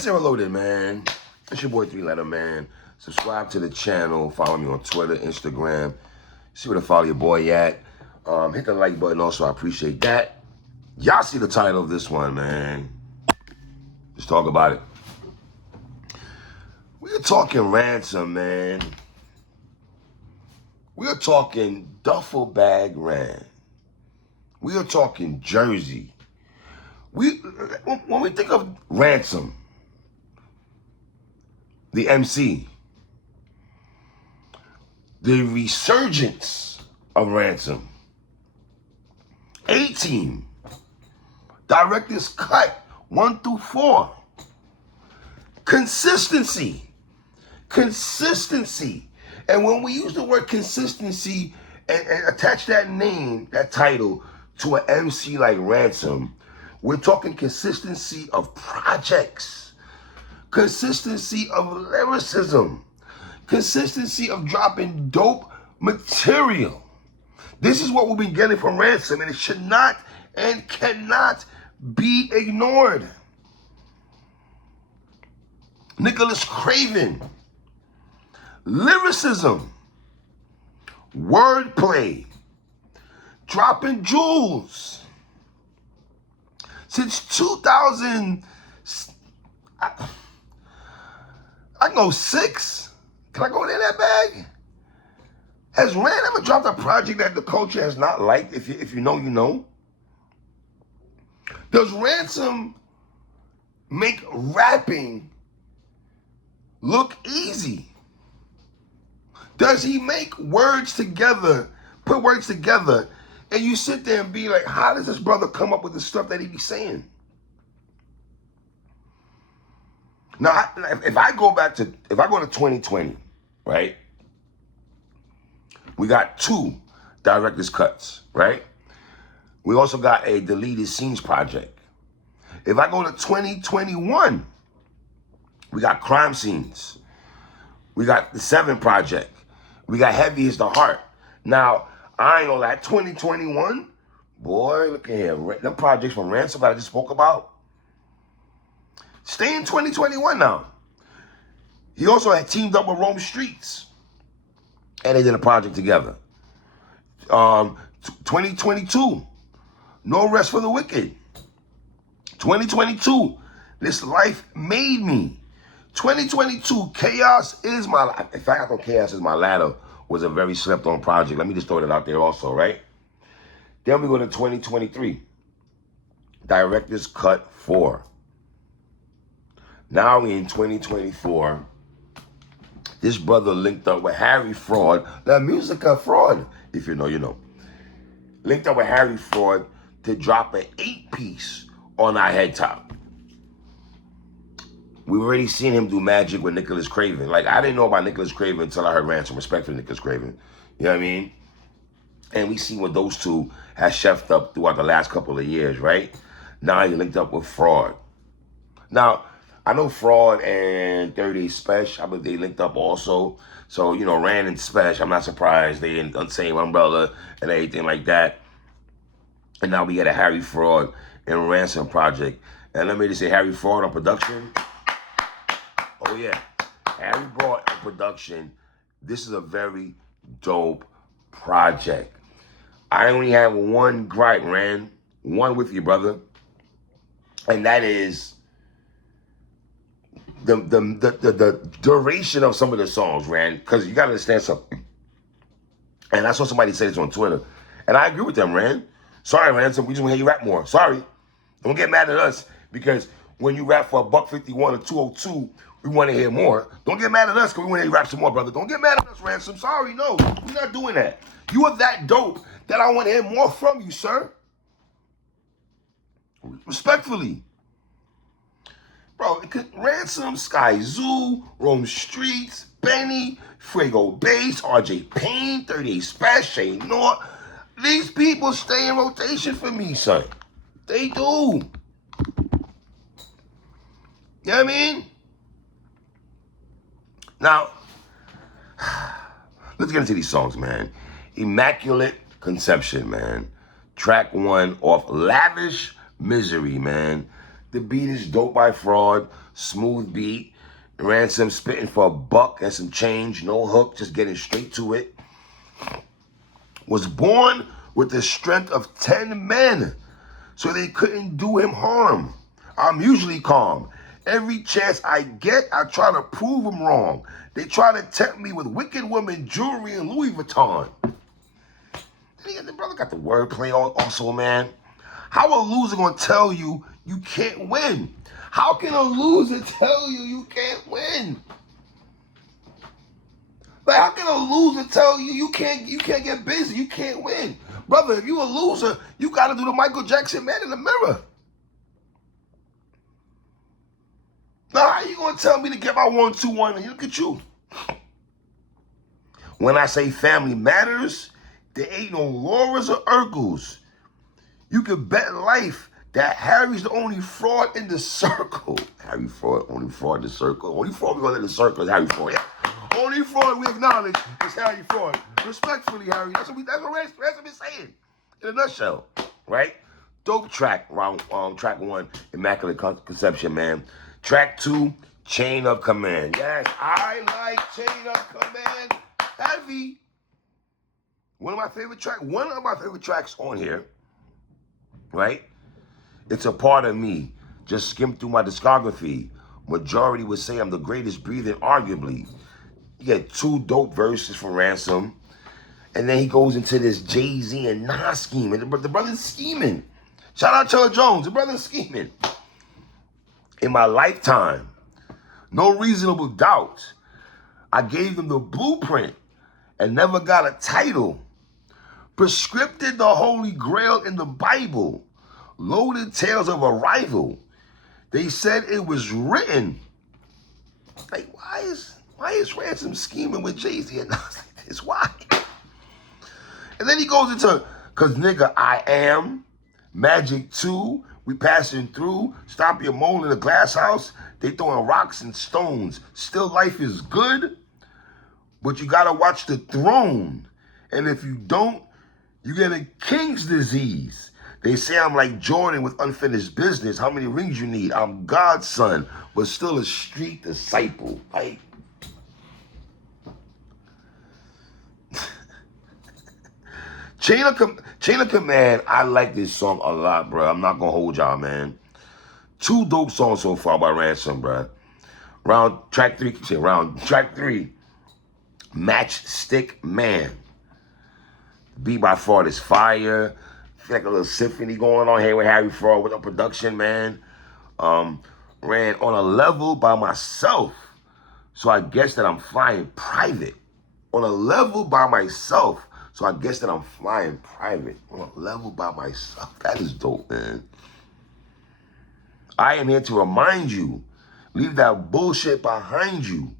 Yes, they're loaded, man. It's your boy 3-Letter Man. Subscribe to the channel. Follow me on Twitter, Instagram. See where to follow your boy at. Hit the like button also. I appreciate that. Y'all see the title of this one, man. Let's talk about it. We're talking Ransom, man. We're talking duffel bag Ran. We are talking Jersey. When we think of Ransom, the MC, the resurgence of Ransom, A-Team, Director's Cut 1 through 4, consistency. And when we use the word consistency and attach that name, that title, to an MC like Ransom, we're talking consistency of projects, consistency of lyricism, consistency of dropping dope material. This is what we've been getting from Ransom, and it should not and cannot be ignored. Nicholas Craven, lyricism, wordplay, dropping jewels. Since 2000, I can go 6. Can I go in that bag? Has Ran ever dropped a project that the culture has not liked? If you know, you know. Does Ransom make rapping look easy? Does he make words together, put words together, and you sit there and be like, how does this brother come up with the stuff that he be saying? Now, if I go to 2020, right? We got 2 director's cuts, right? We also got a deleted scenes project. If I go to 2021, we got crime scenes. We got the 7 project. We got Heavy is the Heart. Now, I ain't gonna lie, 2021, boy, look at here. Them projects from Ransom that I just spoke about, stay in 2021 now. He also had teamed up with Rome Streets, and they did a project together. 2022, No Rest for the Wicked. 2022, This Life Made Me. 2022, Chaos Is My Life. In fact, I thought Chaos Is My Ladder was a very slept on project. Let me just throw that out there also, right? Then we go to 2023, Director's Cut 4. Now we in 2024, this brother linked up with Harry Fraud, La Musica Fraud, if you know, you know. Linked up with Harry Fraud to drop an 8-piece on our head top. We've already seen him do magic with Nicholas Craven. Like, I didn't know about Nicholas Craven until I heard Ransom. Respect for Nicholas Craven. You know what I mean? And we see what those two have chefed up throughout the last couple of years, right? Now he linked up with Fraud. Now, I know Fraud and 30 Special, I believe they linked up also. So, you know, Rand and Special, I'm not surprised. They in the same umbrella and everything like that. And now we got a Harry Fraud and Ransom project. And let me just say, Harry Fraud on production. Oh, yeah. Harry Fraud on production. This is a very dope project. I only have one gripe, Rand. One with you, brother. And that is the duration of some of the songs, Rand. Because you got to understand something. And I saw somebody say this on Twitter. And I agree with them, Rand. Sorry, Ransom, we just want to hear you rap more. Sorry. Don't get mad at us because when you rap for $151 or $202, we want to hear more. Don't get mad at us because we want to hear you rap some more, brother. Don't get mad at us, Ransom. Sorry, no. We're not doing that. You are that dope that I want to hear more from you, sir. Respectfully. Bro, Ransom, Sky Zoo, Rome Streets, Benny, Fuego Bass, RJ Payne, 38 Special, Shane North. These people stay in rotation for me, son. They do. You know what I mean? Now, let's get into these songs, man. Immaculate Conception, man. Track 1 off Lavish Misery, man. The beat is dope by Fraud. smooth beat. Ransom spitting for a buck and some change, no hook, just getting straight to it. Was born with the strength of 10 men, so they couldn't do him harm. I'm usually calm. Every chance I get, I try to prove them wrong. They try to tempt me with wicked women, jewelry, and Louis Vuitton. The brother got the wordplay also, man. How a loser gonna tell you you can't win? How can a loser tell you can't win? Like, how can a loser tell you can't get busy, you can't win? Brother, if you a loser, you gotta do the Michael Jackson man in the mirror. Now, how you gonna tell me to get my 1-2-1 and look at you? When I say family matters, there ain't no Lauras or Urkels. You can bet life that Harry's the only fraud in the circle. Harry fraud, only fraud in the circle. Only fraud we gonna let in the circle is Harry fraud. Yeah. Only fraud we acknowledge is Harry fraud. Respectfully, Harry. That's what Ransom is saying. In a nutshell, right? Dope track, track 1, Immaculate Conception, man. Track 2, Chain of Command. Yes, I like Chain of Command. Heavy. One of my favorite tracks on here, right? It's a part of me. Just skim through my discography. Majority would say I'm the greatest breathing, arguably. You get 2 dope verses from Ransom. And then he goes into this Jay-Z and Nas scheme. And the brother's scheming. Shout out Chilla Jones. The brother's scheming. In my lifetime, no reasonable doubt, I gave them the blueprint and never got a title. Prescripted the Holy Grail in the Bible. Loaded tales of a rival. They said it was written. Like, why is Ransom scheming with Jay-Z and Nas like this? Why? And then he goes into, cause nigga, I am, Magic 2, we passing through, stop your mole in the glass house, they throwing rocks and stones. Still life is good, but you gotta watch the throne. And if you don't, you get a king's disease. They say I'm like Jordan with unfinished business. How many rings you need? I'm God's son, but still a street disciple. Like, Chain of Command, I like this song a lot, bro. I'm not gonna hold y'all, man. 2 dope songs so far by Ransom, bro. Track 3, Matchstick Man. Beat by Fraud is fire. Feel like a little symphony going on here with Harry Fraud with the production, man. Ran On a Level by Myself. So I guess that I'm flying private. On a level by myself. So I guess that I'm flying private. On a level by myself. That is dope, man. I am here to remind you. Leave that bullshit behind you.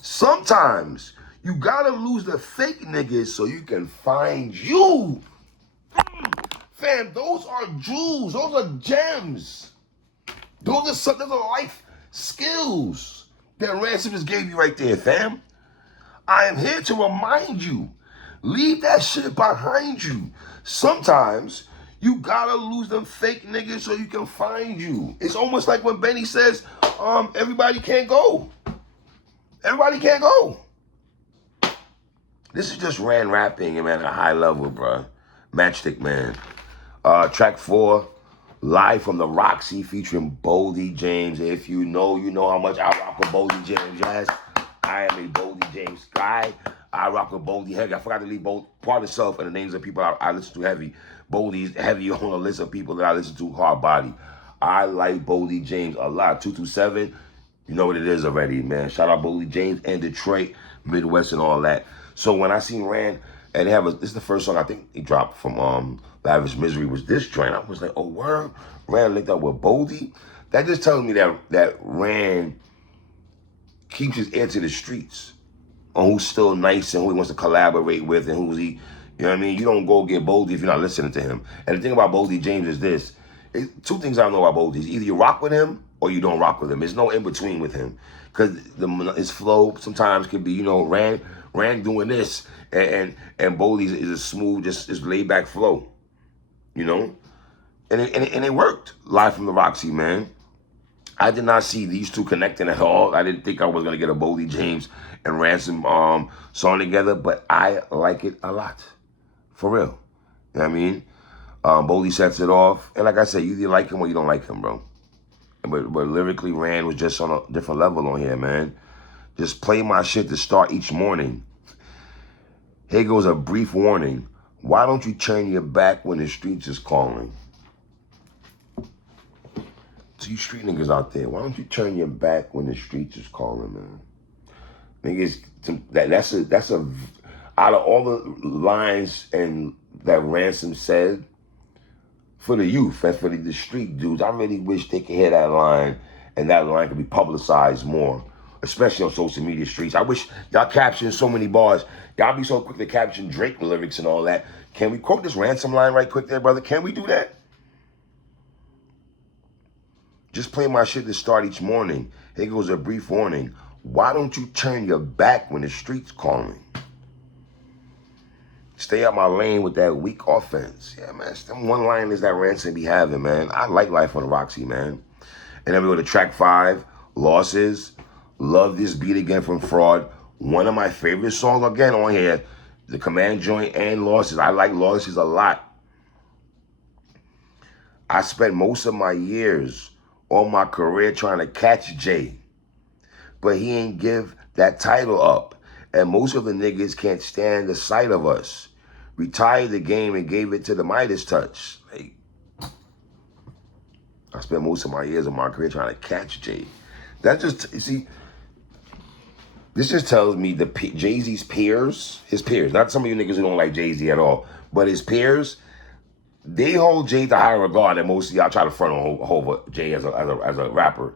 Sometimes you gotta lose the fake niggas so you can find you. Fam, those are jewels. Those are gems. Those are life skills that Ransom just gave you right there, fam. I am here to remind you. Leave that shit behind you. Sometimes you gotta lose them fake niggas so you can find you. It's almost like when Benny says, everybody can't go. Everybody can't go. This is just Ran rapping, man, at a high level, bro. Matchstick Man. Track 4, Live from the Roxy featuring Boldy James. If you know how much I rock with Boldy James. Yes, I am a Boldy James guy. I rock with Boldy heavy. I forgot to leave both part of self and the names of people I listen to heavy. Boldy's heavy on a list of people that I listen to hard body. I like Boldy James a lot. 227, you know what it is already, man. Shout out Boldy James and Detroit, Midwest and all that. So when I seen Rand, and this is the first song I think he dropped from Lavish Misery was this joint. I was like, oh, word? Rand linked up with Boldy? That just tells me that Rand keeps his ear to the streets on who's still nice and who he wants to collaborate with and who's he, you know what I mean? You don't go get Boldy if you're not listening to him. And the thing about Boldy James is this. 2 things I know about Boldy. Either you rock with him or you don't rock with him. There's no in-between with him. Because his flow sometimes could be, Rand doing this and Boldy is a smooth, just laid back flow. You know? And it worked. Live from the Roxy, man. I did not see these two connecting at all. I didn't think I was gonna get a Boldy James and Ransom song together, but I like it a lot. For real. You know what I mean? Boldy sets it off. And like I said, you either like him or you don't like him, bro. But lyrically, Rand was just on a different level on here, man. Just play my shit to start each morning. Here goes a brief warning. Why don't you turn your back when the streets is calling? To you street niggas out there, why don't you turn your back when the streets is calling, man? Niggas, that's a out of all the lines and that Ransom said for the youth and for the street dudes, I really wish they could hear that line and that line could be publicized more, especially on social media streets. I wish y'all caption so many bars. Y'all be so quick to caption Drake lyrics and all that. Can we quote this Ransom line right quick there, brother? Can we do that? Just play my shit to start each morning. Here goes a brief warning. Why don't you turn your back when the street's calling? Stay out my lane with that weak offense. Yeah, man. Them one-liners that Ransom be having, man. I like Life on the Roxy, man. And then we go to track 5, Losses. Love this beat again from Fraud. One of my favorite songs again on here. The Command Joint and Losses. I like Losses a lot. I spent most of my years all my career trying to catch Jay, but he ain't give that title up, and most of the niggas can't stand the sight of us. Retired the game and gave it to the Midas touch. Like, I spent most of my years of my career trying to catch Jay. That just, you see, this just tells me the Jay-Z's peers, his peers, not some of you niggas who don't like Jay-Z at all, but his peers, they hold Jay to higher regard than most of y'all try to front on over Jay as a rapper.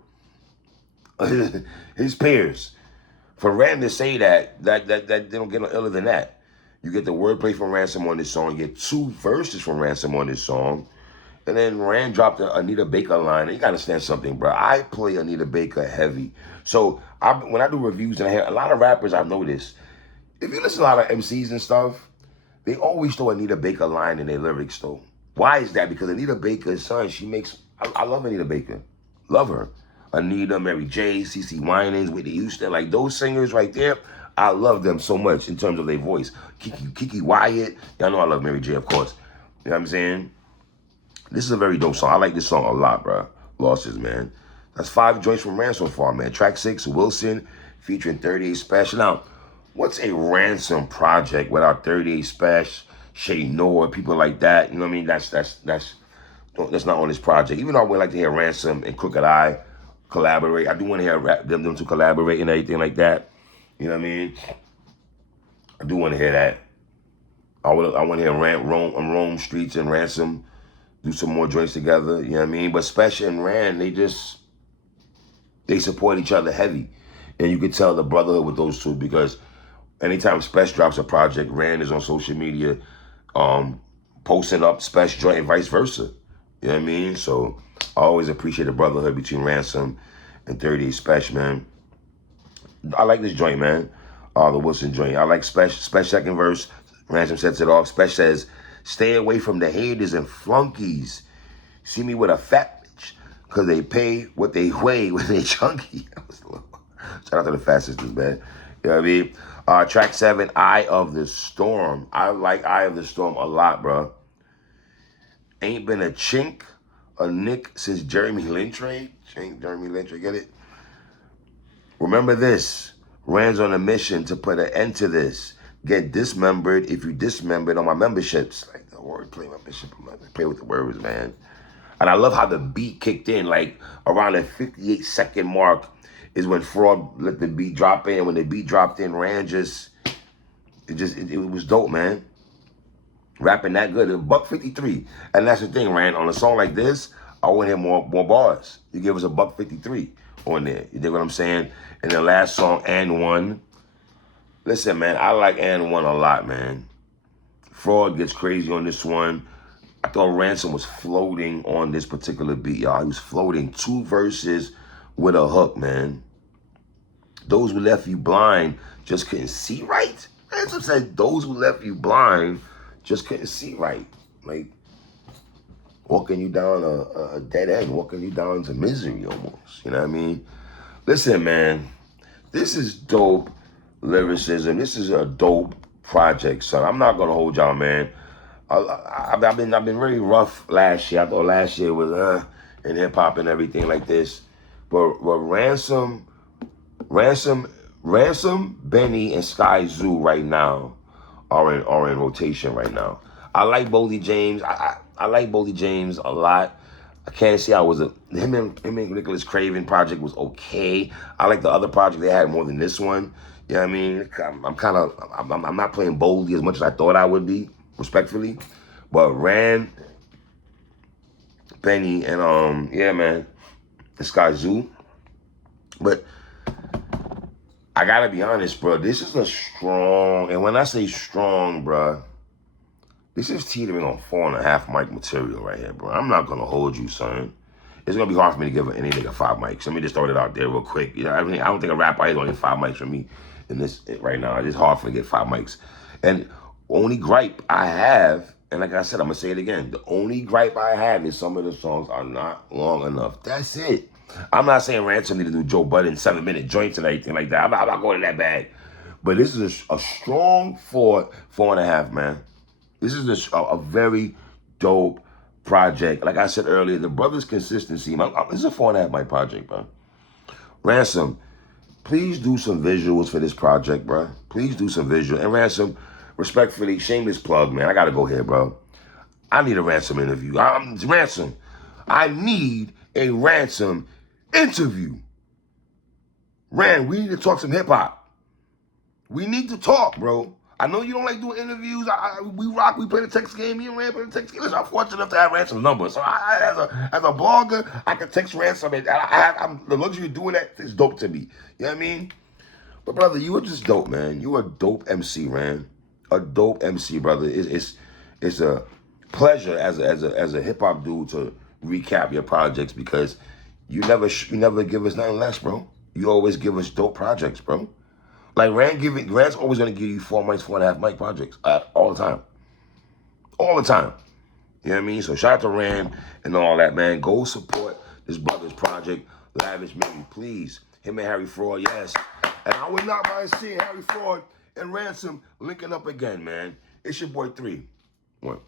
His peers. For Rand to say that they don't get no iller than that. You get the wordplay from Ransom on this song. You get 2 verses from Ransom on this song. And then Rand dropped the Anita Baker line. And you got to understand something, bro. I play Anita Baker heavy. So when I do reviews, and I hear a lot of rappers, I've noticed, if you listen to a lot of MCs and stuff, they always throw Anita Baker line in their lyrics, though. Why is that? Because Anita Baker's son, she makes, I love Anita Baker. Love her. Anita, Mary J, CeCe Winans, Whitney Houston, like those singers right there, I love them so much in terms of their voice. Kiki Wyatt, y'all know I love Mary J, of course. You know what I'm saying? This is a very dope song. I like this song a lot, bro. Losses, man. That's 5 joints from Ransom so far, man. Track 6, Wilson, featuring 38 Special. Now, what's a Ransom project without 38 Special, Shay Noah, people like that? You know what I mean? That's not on this project. Even though I would like to hear Ransom and Crooked Eye collaborate, I do want to hear them to collaborate and everything like that. You know what I mean? I do want to hear that. I want to hear Rome Streets and Ransom do some more joints together. You know what I mean? But Special and Rand, they support each other heavy. And you could tell the brotherhood with those two, because anytime Special drops a project, Rand is on social media posting up Special joint and vice versa. You know what I mean? So I always appreciate the brotherhood between Ransom and 38 Special, man. I like this joint, man. The Wilson joint. I like Special second verse. Ransom sets it off. Special says, stay away from the haters and flunkies. See me with a fat bitch, because they pay what they weigh when they chunky. Shout out to the Fat Sisters, man. You know what I mean? Track 7, Eye of the Storm. I like Eye of the Storm a lot, bro. Ain't been a chink, a nick since Jeremy Lin trade. Jeremy Lin trade, get it? Remember this. Rand's on a mission to put an end to this. Get dismembered if you dismembered on my memberships. Like the word play membership. Play with the words, man. And I love how the beat kicked in. Like around the 58-second mark is when Fraud let the beat drop in. And when the beat dropped in, Rand it was dope, man. Rapping that good. $153. And that's the thing, Rand. On a song like this, I want to hear more bars. You give us $153 on there. You dig what I'm saying? And the last song, And One. Listen, man, I like And One a lot, man. Fraud gets crazy on this one. I thought Ransom was floating on this particular beat, y'all. He was floating 2 verses with a hook, man. Those who left you blind just couldn't see right. Ransom said, those who left you blind just couldn't see right. Like, walking you down a dead end, walking you down to misery almost. You know what I mean? Listen, man, this is dope lyricism. This is a dope project, son. I'm not gonna hold y'all, man. I've been really rough last year. I thought last year was in hip hop and everything like this, but Ransom, Benny, and Sky Zoo right now are in rotation right now. I like Boldy James. I like Boldy James a lot. I can't say I was him and Nicholas Craven project was okay. I like the other project they had more than this one. You know what I mean? I'm not playing Boldy as much as I thought I would be, respectfully. But Benny, and yeah, man, and Sky Zoo. But I gotta be honest, bro. This is a strong, and when I say strong, bro, this is teetering on 4.5 mic material right here, bro. I'm not gonna hold you, son. It's gonna be hard for me to give any nigga 5 mics. Let me just throw it out there real quick. You know, I mean, I don't think a rapper is gonna get 5 mics from me in this right now. It's hard for me to get 5 mics. And only gripe I have, and like I said, I'm gonna say it again. The only gripe I have is some of the songs are not long enough. That's it. I'm not saying Ransom need to do Joe Budden 7-minute joints and everything like that. I'm not going in that bag. But this is a strong 4.5, man. This is a very dope project. Like I said earlier, the brother's consistency. This is a 4.5 mic project, bro. Ransom, please do some visuals for this project, bro. Please do some visuals. And Ransom, respectfully, shameless plug, man. I gotta go here, bro. I need a Ransom interview. Ransom. I need a Ransom interview. We need to talk some hip hop. We need to talk, bro. I know you don't like doing interviews. We play the text game. Me and Ran play the text game. Listen, I'm fortunate enough to have Ransom's number. So as a blogger, I can text Ransom. And I'm the luxury of doing that is dope to me. You know what I mean? But brother, you are just dope, man. You are a dope MC, Ran. A dope MC, brother. It's a pleasure as a hip hop dude to recap your projects because you never give us nothing less, bro. You always give us dope projects, bro. Like Rand's always gonna give you 4 mics, 4.5 mic projects all the time, all the time. You know what I mean? So shout out to Rand and all that, man. Go support this brother's project, Lavish, maybe please. Him and Harry Fraud, yes. And I would not mind seeing Harry Fraud and Ransom linking up again, man. It's your boy 3. 1.